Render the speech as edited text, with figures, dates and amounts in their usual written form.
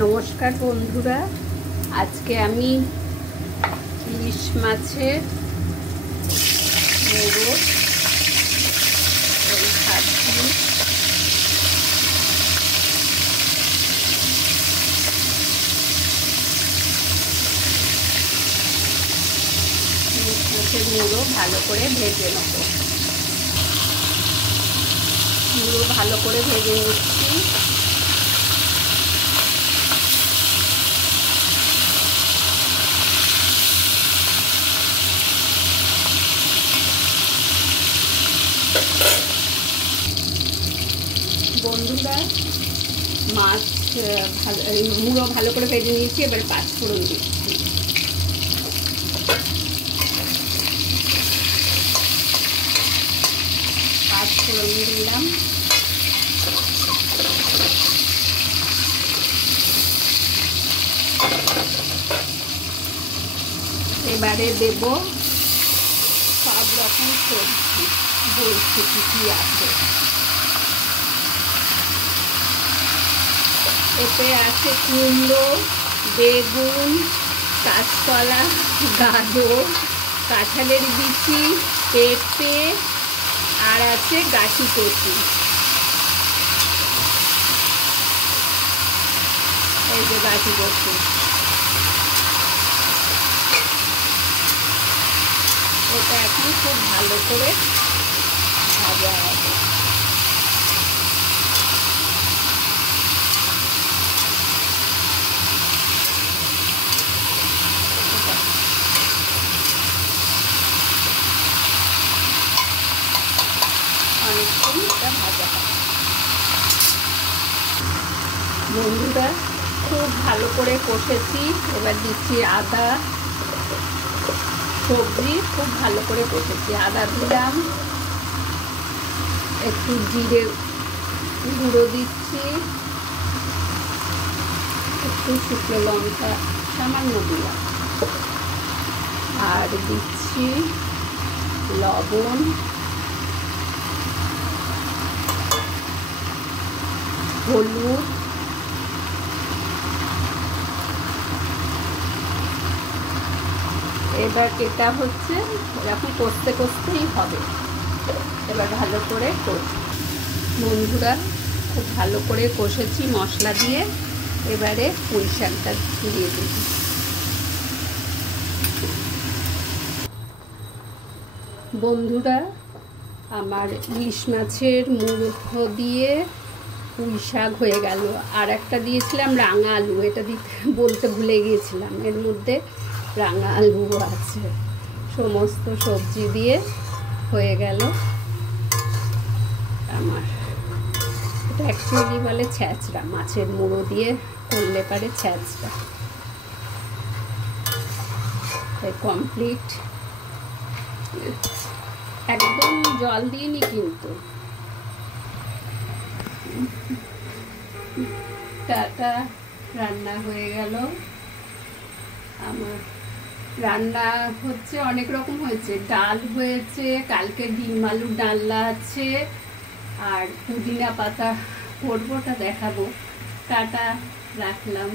নমস্কার বন্ধুরা, আজকে আমি ইলিশ মাছের মুড়ো ভাজি ইলিশ মাছের মুড়ো ভালো করে ভেজে নেব। মুড়ো ভালো করে ভেজে নিচ্ছি। বন্ধুরা, মাছ মুড়ো ভালো করে ভেজে নিয়েছি, এবারে পাঁচফোড়ন দিচ্ছি। পাঁচফোড়ন দিলাম, এবারে দেব সব রকম সবজি, বলছি কি আছে। এতে আছে কুমড়ো, বেগুন, কাঁচকলা, গাজর, কাঁঠালের বিচি, পেঁপে আর আছে গাছি কচি। এই যে গাছি কচি, এটা এখন খুব ভালো করে ভাজা হবে। অনেকক্ষণ এটা ভাজা হবে। বন্ধুরা, খুব ভালো করে কষেছি, এবার দিচ্ছি আদা। সবজি খুব ভালো করে কষেছি, আদা দিলাম, একটু জিরে গুঁড়ো দিচ্ছি, একটু শুকনো লঙ্কা সামান্য দিলাম, আর দিচ্ছি লবণ, হলুদ, এবার এটা হচ্ছে এরকম কষতে কষতেই হবে। এবার ভালো করে কষি। বন্ধুরা, খুব ভালো করে কষেছি মশলা দিয়ে, এবারে পুঁই শাকটা দিয়ে দিই। বন্ধুরা, আমার ইলিশ মাছের মুড়ো দিয়ে পুঁই শাক হয়ে গেল। আর একটা দিয়েছিলাম রাঙা আলু, এটা দিতে বলতে ভুলে গিয়েছিলাম, এর মধ্যে রাঙা আলু আছে। সমস্ত সবজি দিয়ে হয়ে গেল আমার। এটা অ্যাকচুয়ালি বলে ছ্যাঁচড়া, মাছের মুড়ো দিয়ে করলে পারে ছ্যাঁচড়া। কমপ্লিট, একদম জল দিইনি কিন্তু। টাটা, রান্না হয়ে গেল আমার। রান্না হচ্ছে অনেক রকম হয়েছে, ডাল হয়েছে, কালকে ডিম আলুর ডালনা আছে, আর পুদিনা পাতা করবো, ওটা দেখাবো। টাটা, রাখলাম।